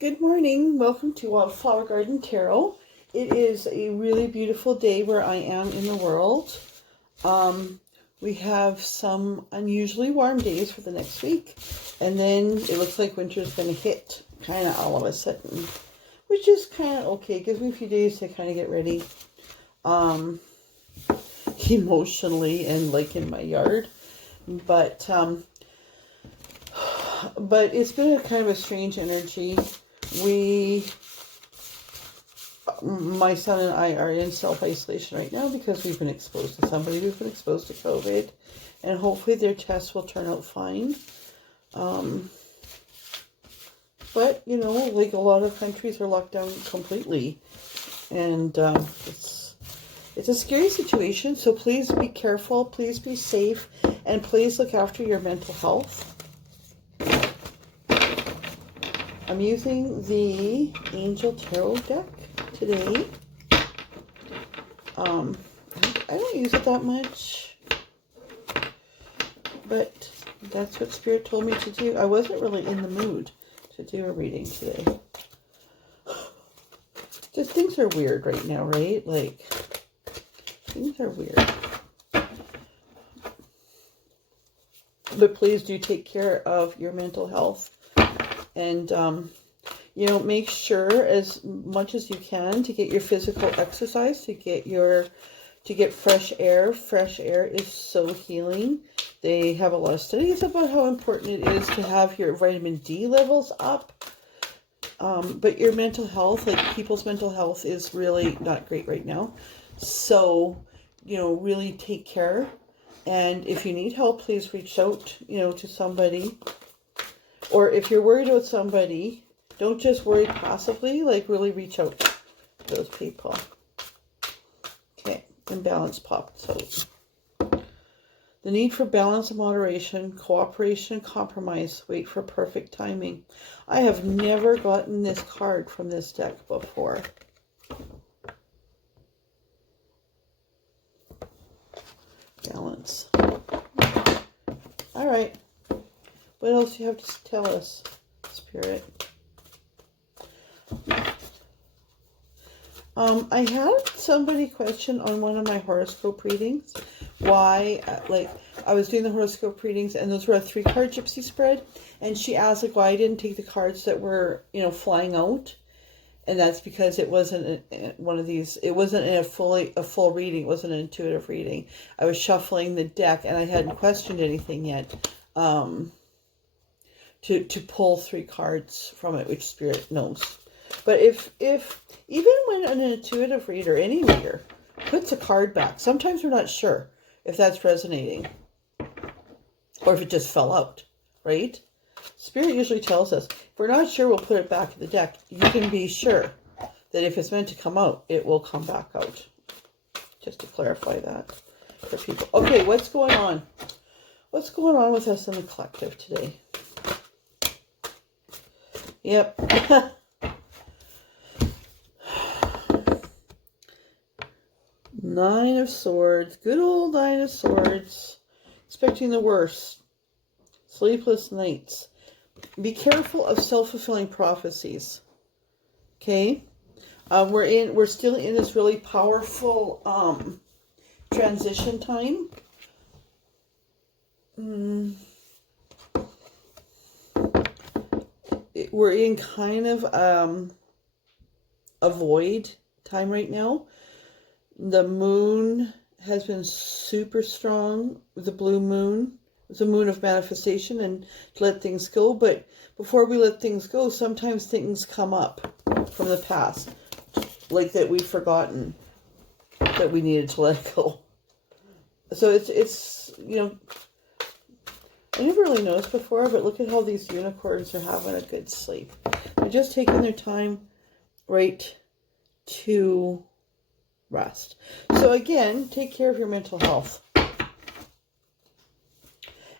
Good morning. Welcome to Wildflower Garden Tarot. It is a really beautiful day where I am in the world. We have some unusually warm days for the next week, and then it looks like winter's going to hit kind of all of a sudden, which is kind of okay. It gives me a few days to kind of get ready emotionally and like in my yard. But it's been a kind of a strange energy. My son and I are in self-isolation right now because we've been exposed to somebody. We've been exposed to COVID, and hopefully their tests will turn out fine. But, you know, like a lot of countries are locked down completely, and it's a scary situation. So please be careful, please be safe, and please look after your mental health. I'm using the Angel Tarot deck today. I don't use it that much, but that's what Spirit told me to do. I wasn't really in the mood to do a reading today. Just things are weird right now, right? Like, things are weird. But please do take care of your mental health. And, you know, make sure as much as you can to get your physical exercise, to get fresh air. Fresh air is so healing. They have a lot of studies about how important it is to have your vitamin D levels up. But your mental health, like people's mental health, is really not great right now. So, you know, really take care. And if you need help, please reach out, you know, to somebody. Or if you're worried about somebody, don't just worry passively, like really reach out to those people. Okay, imbalance popped out. The need for balance and moderation, cooperation and compromise. Wait for perfect timing. I have never gotten this card from this deck before. Balance. All right. What else do you have to tell us, Spirit? I had somebody question on one of my horoscope readings why, like, I was doing the horoscope readings and those were a 3-card gypsy spread, and she asked, like, why I didn't take the cards that were, you know, flying out. And that's because it wasn't one of these, it wasn't a full reading, it wasn't an intuitive reading. I was shuffling the deck and I hadn't questioned anything yet. To pull 3 cards from it, which Spirit knows. But if even when an intuitive reader, any reader, puts a card back, sometimes we're not sure if that's resonating or if it just fell out, right? Spirit usually tells us, if we're not sure, we'll put it back in the deck. You can be sure that if it's meant to come out, it will come back out. Just to clarify that for people. Okay, what's going on? What's going on with us in the collective today? Yep. Nine of Swords. Good old Nine of Swords. Expecting the worst. Sleepless nights. Be careful of self-fulfilling prophecies. Okay? We're still in this really powerful transition time. We're in kind of a void time right now. The moon has been super strong, the blue moon. It's a moon of manifestation and to let things go. But before we let things go, sometimes things come up from the past, like that we've forgotten that we needed to let go. So it's you know, I never really noticed before, but look at how these unicorns are having a good sleep. They're just taking their time, right, to rest. So again, take care of your mental health.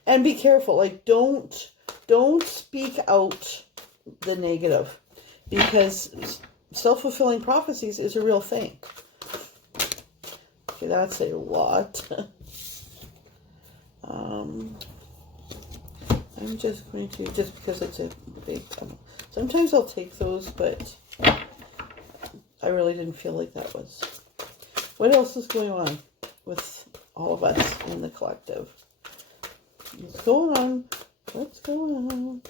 And be careful. Like, don't speak out the negative, because self-fulfilling prophecies is a real thing. Okay, that's a lot. I'm just going to, just because it's a big, it's Sometimes I'll take those, but I really didn't feel like that was. What else is going on with all of us in the collective? What's going on? What's going on?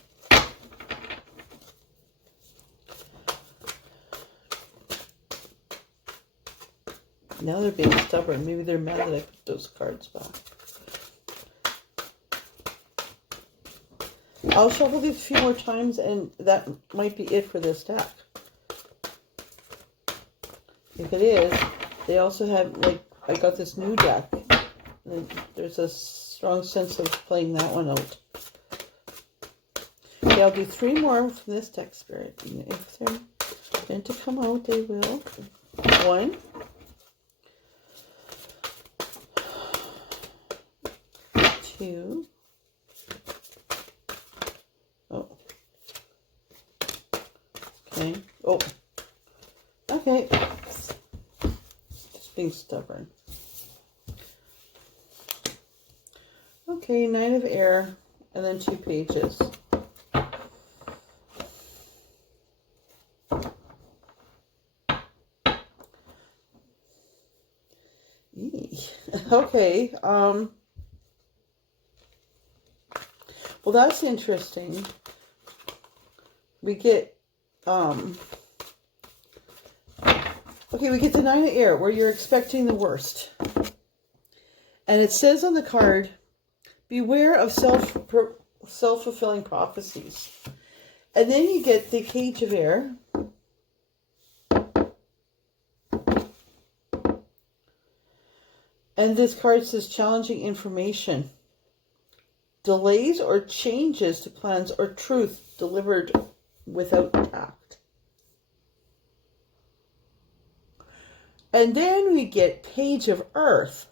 Now they're being stubborn. Maybe they're mad that I put those cards back. I'll shuffle these a few more times, and that might be it for this deck. If it is, they also have, like, I got this new deck. And there's a strong sense of playing that one out. Okay, I'll do 3 more from this deck, Spirit. And if they're meant to come out, they will. 1. 2. Oh. Okay. Oh. Okay. Just being stubborn. Okay, Knight of Air, and then 2 pages. Okay, well, that's interesting. We get, okay, we get the Nine of Air, where you're expecting the worst. And it says on the card, beware of self-fulfilling prophecies. And then you get the Cage of Air. And this card says challenging information. Delays or changes to plans or truth delivered without tact. And then we get Page of Earth.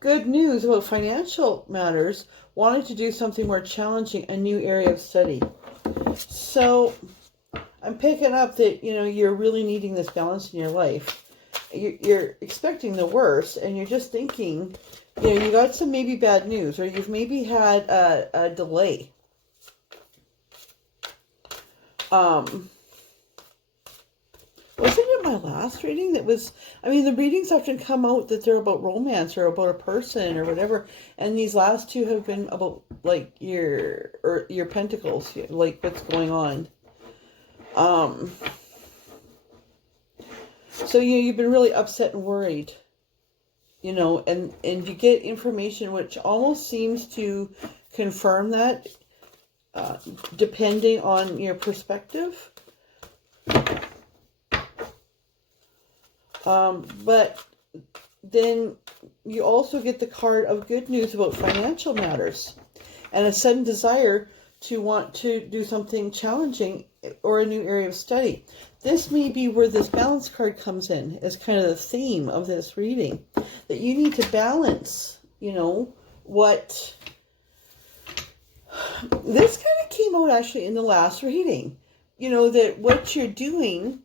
Good news about financial matters. Wanted to do something more challenging, a new area of study. So I'm picking up that, you know, you're really needing this balance in your life. You're expecting the worst, and you're just thinking, you know, you got some maybe bad news, or you've maybe had a delay. Wasn't it my last reading that was, I mean, the readings often come out that they're about romance or about a person or whatever, and these last 2 have been about, like, your pentacles, like what's going on. So, you know, you've been really upset and worried, you know, and you get information which almost seems to confirm that, depending on your perspective. But then you also get the card of good news about financial matters and a sudden desire to want to do something challenging or a new area of study. This may be where this balance card comes in as kind of the theme of this reading, that you need to balance, you know, what this kind of came out actually in the last reading, you know, that what you're doing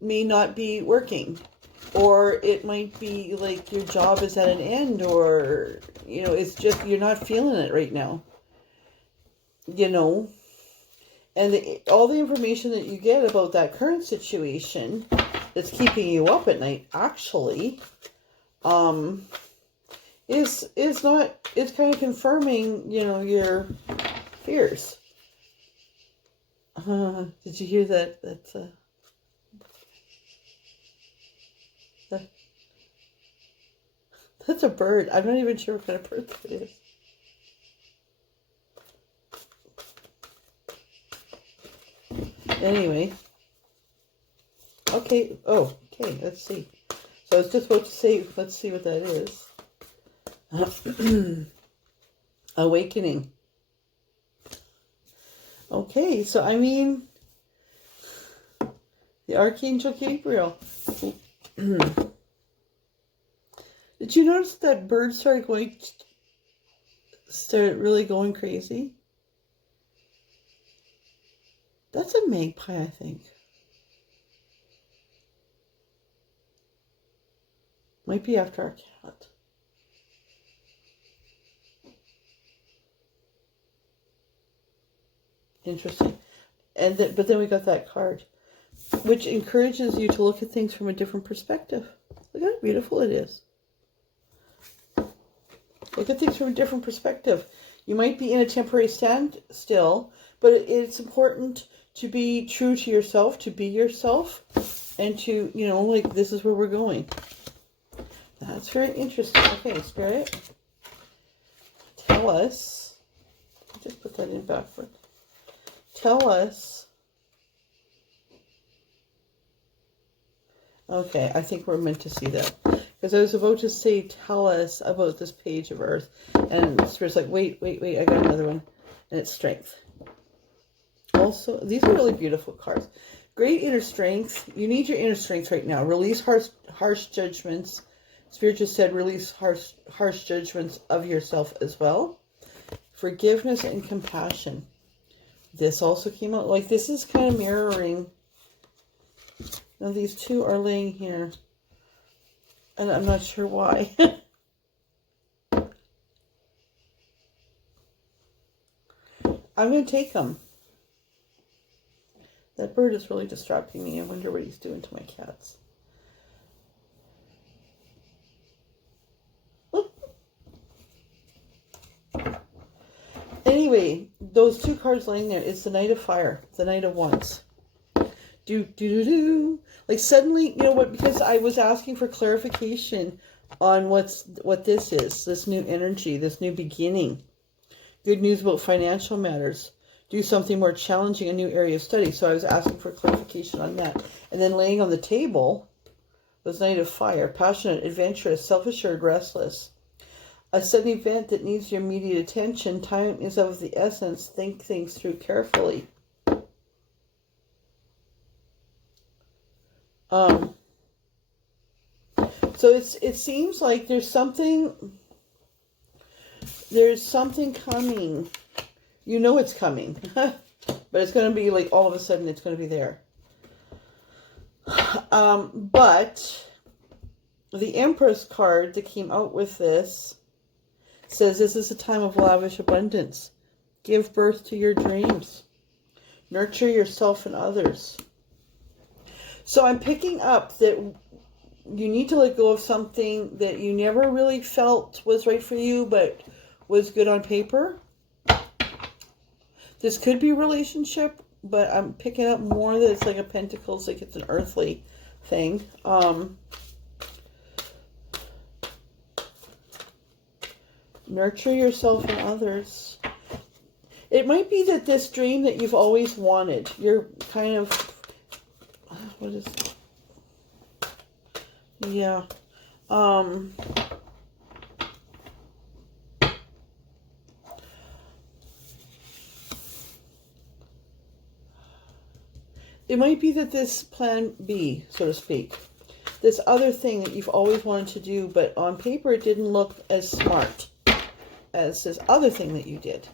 may not be working, or it might be like your job is at an end, or, you know, it's just, you're not feeling it right now, you know. And all the information that you get about that current situation that's keeping you up at night, actually, is kind of confirming, you know, your fears. Did you hear that? That's a bird. I'm not even sure what kind of bird that is. Anyway. Okay. Oh, okay. Let's see. So I was just about to say, let's see what that is. Awakening. Okay. So, I mean, the Archangel Gabriel. Did you notice that bird started really going crazy? That's a magpie, I think. Might be after our cat. Interesting. But then we got that card, which encourages you to look at things from a different perspective. Look how beautiful it is. Look at things from a different perspective. You might be in a temporary standstill, but it's important to be true to yourself, to be yourself, and to, like, this is where we're going. That's very interesting. Okay, Spirit, tell us. Just put that in backwards. Tell us. Okay, I think we're meant to see that. Because I was about to say, tell us about this page of Earth. And Spirit's like, wait, I got another one. And it's Strength. Also, these are really beautiful cards. Great inner strength. You need your inner strength right now. Release harsh judgments. Spirit just said release harsh judgments of yourself as well. Forgiveness and compassion. This also came out. Like, this is kind of mirroring. Now, these two are laying here. And I'm not sure why. I'm going to take them. That bird is really distracting me. I wonder what he's doing to my cats. Anyway, those two cards laying there is the Knight of Fire, the Knight of Wands. Like, suddenly, you know what, because I was asking for clarification on what this is, this new energy, this new beginning. Good news about financial matters. Do something more challenging, a new area of study. So I was asking for clarification on that. And then laying on the table was Knight of Fire, passionate, adventurous, self-assured, restless. A sudden event that needs your immediate attention. Time is of the essence. Think things through carefully. So it seems like there's something coming. You know it's coming. But it's going to be like all of a sudden it's going to be there. But the Empress card that came out with this says this is a time of lavish abundance. Give birth to your dreams. Nurture yourself and others. So I'm picking up that you need to let go of something that you never really felt was right for you, but was good on paper. This could be a relationship, but I'm picking up more that it's like a Pentacles, like it's an earthly thing. Nurture yourself and others. It might be that this dream that you've always wanted, you're kind of, what is it? Yeah. It might be that this plan B, so to speak, this other thing that you've always wanted to do, but on paper it didn't look as smart as this other thing that you did.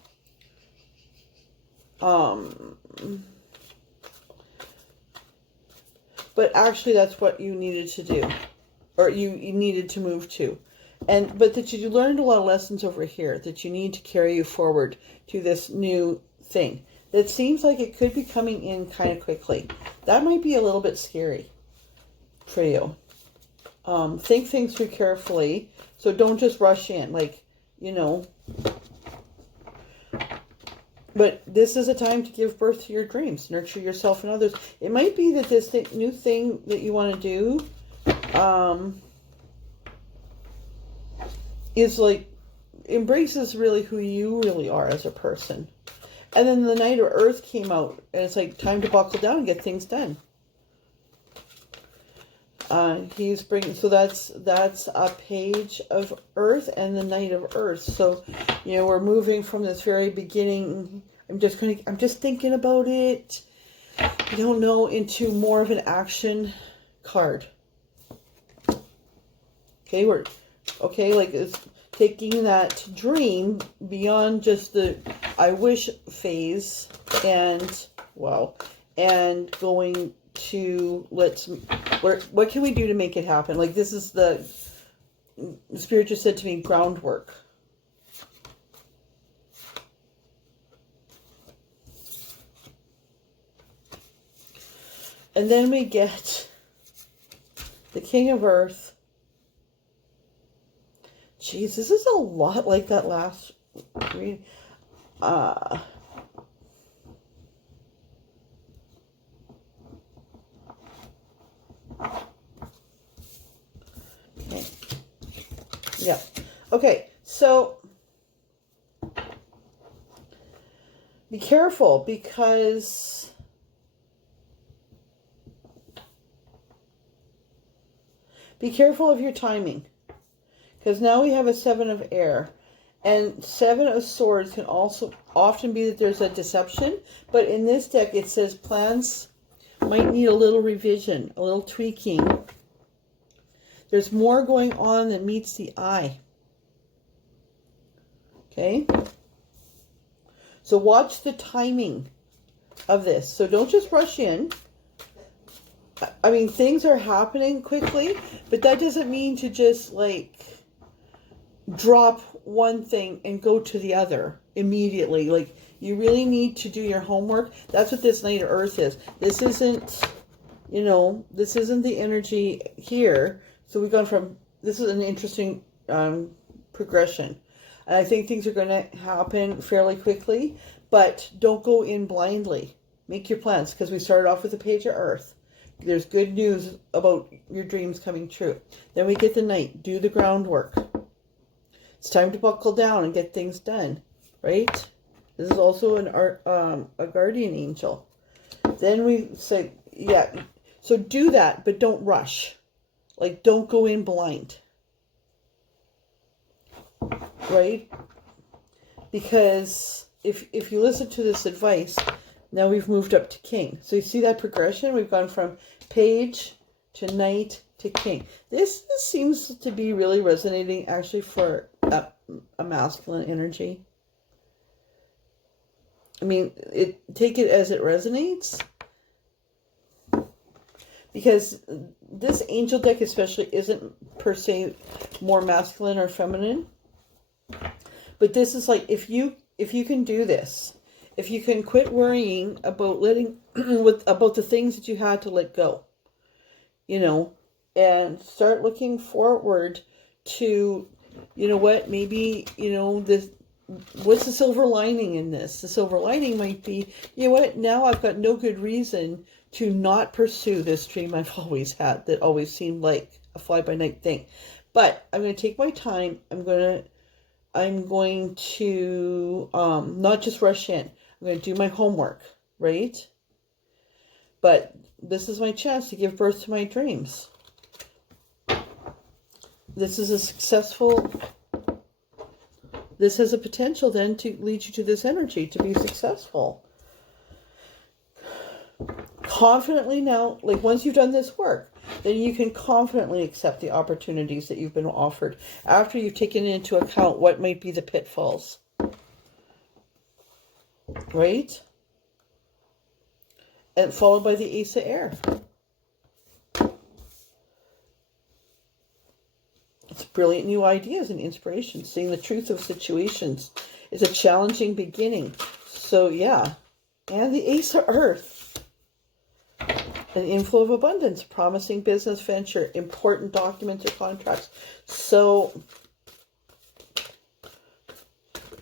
But actually that's what you needed to do, or you needed to move to. But that you learned a lot of lessons over here that you need to carry you forward to this new thing. That seems like it could be coming in kind of quickly. That might be a little bit scary for you. Think things through carefully. So don't just rush in, like, you know. But this is a time to give birth to your dreams. Nurture yourself and others. It might be that this new thing that you want to do is like, embraces really who you really are as a person. And then the Knight of Earth came out, and it's like time to buckle down and get things done. He's bringing, so that's a page of Earth and the Knight of Earth. So, you know, we're moving from this very beginning. I'm just thinking about it. I don't know, into more of an action card. Okay, like it's taking that dream beyond just the I wish phase and wow, and going to what can we do to make it happen? Like, this is the Spirit just said to me, groundwork. And then we get the King of Earth. Jeez, this is a lot like that last read. Okay. Yeah. Okay, so be careful because be careful of your timing. Because now we have a Seven of Air. And Seven of Swords can also often be that there's a deception. But in this deck, it says plans might need a little revision, a little tweaking. There's more going on than meets the eye. Okay? So watch the timing of this. So don't just rush in. I mean, things are happening quickly, but that doesn't mean to just like drop one thing and go to the other immediately. Like, you really need to do your homework. That's what this Knight of Earth is. This isn't, you know, this isn't the energy here. So we've gone from, this is an interesting progression. And I think things are going to happen fairly quickly, but don't go in blindly. Make your plans, because we started off with the Page of Earth. There's good news about your dreams coming true. Then we get the Knight. Do the groundwork. It's time to buckle down and get things done, right? This is also a guardian angel. Then we say, yeah, so do that, but don't rush. Like, don't go in blind. Right? Because if you listen to this advice, now we've moved up to King. So you see that progression? We've gone from Page to Knight to King. This seems to be really resonating actually for a masculine energy. I mean, take it as it resonates. Because this angel deck especially isn't per se more masculine or feminine. But this is like, if you can do this, if you can quit worrying about about the things that you had to let go, you know, and start looking forward to, you know what, maybe, you know, this, what's the silver lining in this? The silver lining might be, you know what, now I've got no good reason to not pursue this dream I've always had that always seemed like a fly-by-night thing. But I'm going to take my time. I'm going to not just rush in. I'm going to do my homework, right? But this is my chance to give birth to my dreams. This is a successful... This has a potential then to lead you to this energy, to be successful. Confidently now, like once you've done this work, then you can confidently accept the opportunities that you've been offered after you've taken into account what might be the pitfalls. Right? And followed by the Ace of Air. It's brilliant new ideas and inspiration. Seeing the truth of situations is a challenging beginning. So yeah. And the Ace of Earth. An inflow of abundance, promising business venture, important documents or contracts. So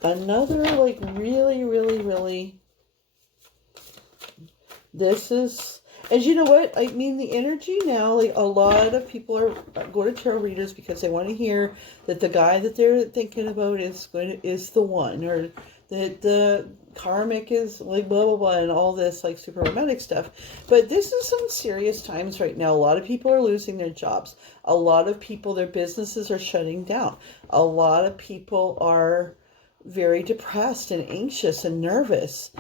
another like really, really, really, this is, and you know what? I mean, the energy now, like a lot of people go to tarot readers because they want to hear that the guy that they're thinking about is the one, or that the karmic is like blah blah blah and all this like super romantic stuff. But this is some serious times right now. A lot of people are losing their jobs. A lot of people, their businesses are shutting down. A lot of people are very depressed and anxious and nervous,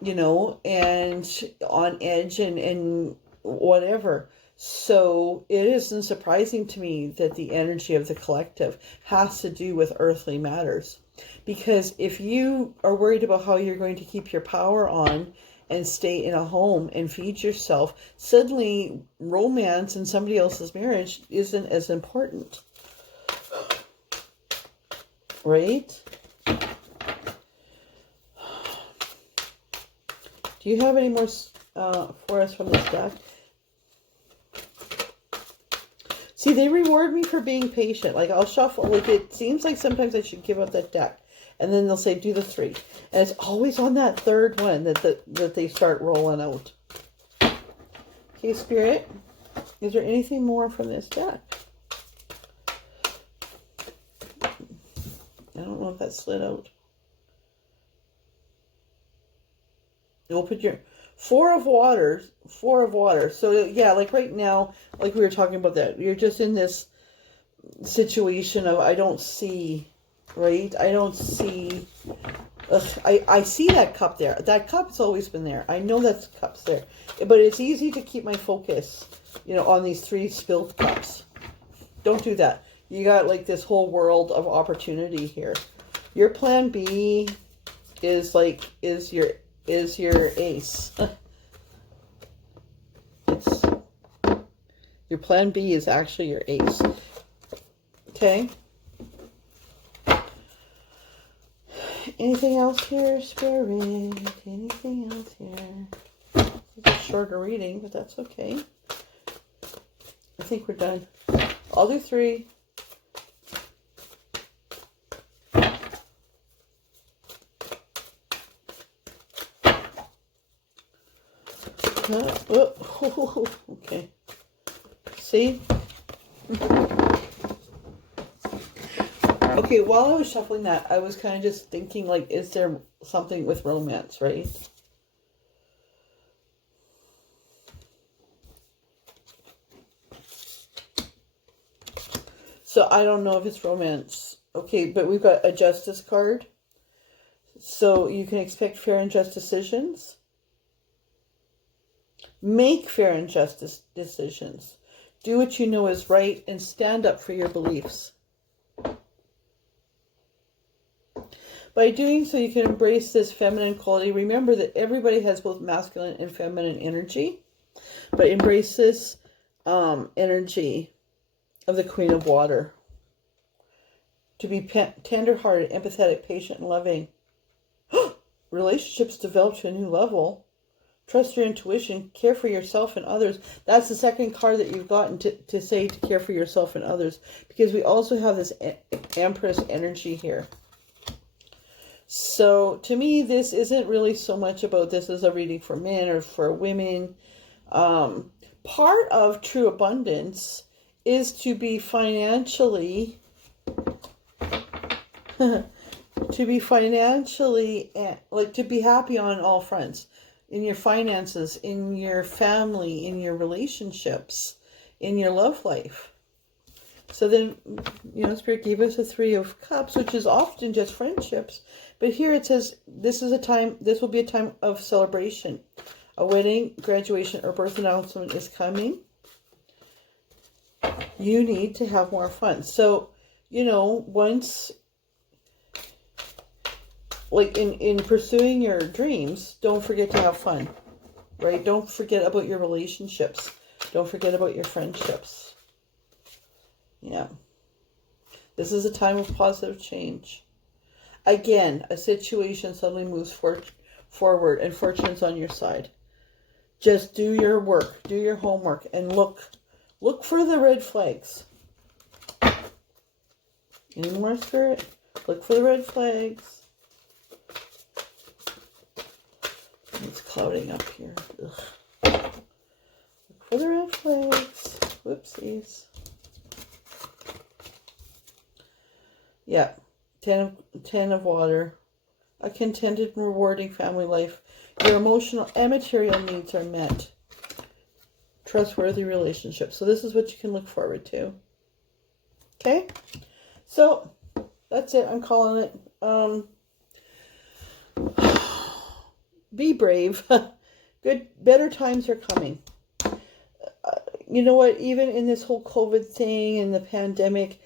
you know, and on edge and whatever. So it isn't surprising to me that the energy of the collective has to do with earthly matters. Because if you are worried about how you're going to keep your power on and stay in a home and feed yourself, suddenly romance in somebody else's marriage isn't as important. Right? Do you have any more for us from this deck? See, they reward me for being patient. Like, I'll shuffle. Like, it seems like sometimes I should give up that deck. And then they'll say, do the 3. And it's always on that third one that they start rolling out. Okay, Spirit. Is there anything more from this deck? I don't know if that slid out. You'll put your 4 of water. So yeah, like right now, like we were talking about that, you're just in this situation of I don't see, right? I don't see. I see that cup there. That cup's always been there. I know that cup's there, but it's easy to keep my focus, on these 3 spilled cups. Don't do that. You got like this whole world of opportunity here. Your plan B is your ace. It's your plan B is actually your ace. Okay. Anything else here, Spirit? Anything else here? It's a shorter reading, but that's okay. I think we're done. I'll do 3. Okay. See? Okay, while I was shuffling that, I was kind of just thinking, like, is there something with romance, right? So I don't know if it's romance. Okay, but we've got a justice card. So you can expect fair and just decisions. Make fair and just decisions. Do what you know is right and stand up for your beliefs. By doing so, you can embrace this feminine quality. Remember that everybody has both masculine and feminine energy. But embrace this energy of the Queen of Water. To be tender-hearted, empathetic, patient, and loving. Relationships develop to a new level. Trust your intuition. Care for yourself and others. That's the second card that you've gotten to say to care for yourself and others. Because we also have this Empress energy here. So to me, this isn't really so much about this as a reading for men or for women. Part of true abundance is to be financially, to be happy on all fronts. In your finances, in your family, in your relationships, in your love life. So then, Spirit gave us a 3 of Cups, which is often just friendships. But here it says, this will be a time of celebration. A wedding, graduation, or birth announcement is coming. You need to have more fun. So, once, like in pursuing your dreams, don't forget to have fun, right? Don't forget about your relationships. Don't forget about your friendships. Yeah. This is a time of positive change. Again, a situation suddenly moves forward and fortune's on your side. Just do your work, do your homework, and look for the red flags. Any more, Spirit? Look for the red flags. It's clouding up here. Ugh. Look for the red flags. Whoopsies. Yeah. 10 of water. A contented and rewarding family life. Your emotional and material needs are met. Trustworthy relationships. So this is what you can look forward to. Okay? So, that's it. I'm calling it. Be brave. Better times are coming. You know what? Even in this whole COVID thing and the pandemic,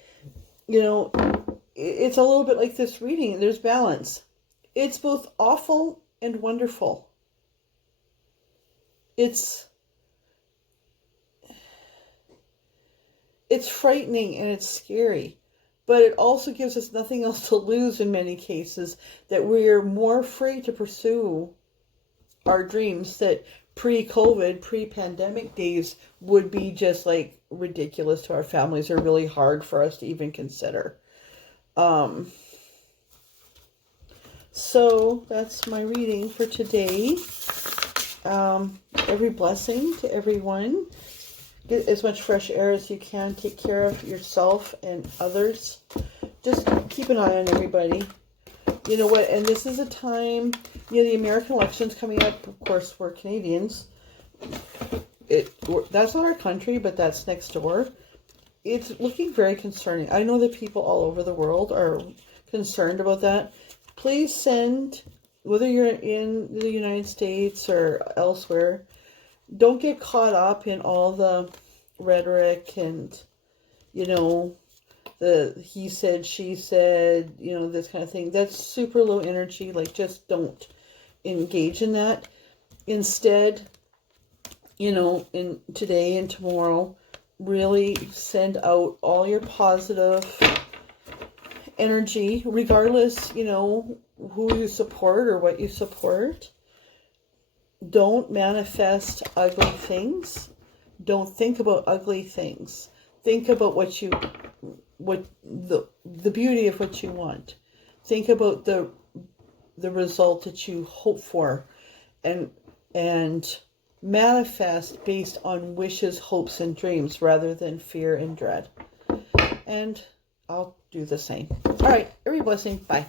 it's a little bit like this reading. There's balance. It's both awful and wonderful. It's frightening and it's scary. But it also gives us nothing else to lose in many cases, that we're more free to pursue our dreams, that pre-COVID, pre-pandemic days would be just like ridiculous to our families, or really hard for us to even consider. So that's my reading for today. Every blessing to everyone. Get as much fresh air as you can. Take care of yourself and others. Just keep an eye on everybody. You know what? And this is a time, the American election's coming up. Of course, we're Canadians. That's not our country, but that's next door. It's looking very concerning. I know that people all over the world are concerned about that. Please send, whether you're in the United States or elsewhere, don't get caught up in all the rhetoric and, the he said, she said, this kind of thing. That's super low energy. Like, just don't engage in that. Instead, in today and tomorrow, really send out all your positive energy, regardless, who you support or what you support. Don't manifest ugly things. Don't think about ugly things. Think about the beauty of what you want. Think about the result that you hope for, and manifest based on wishes, hopes, and dreams rather than fear and dread. And I'll do the same. All right, every blessing. Bye.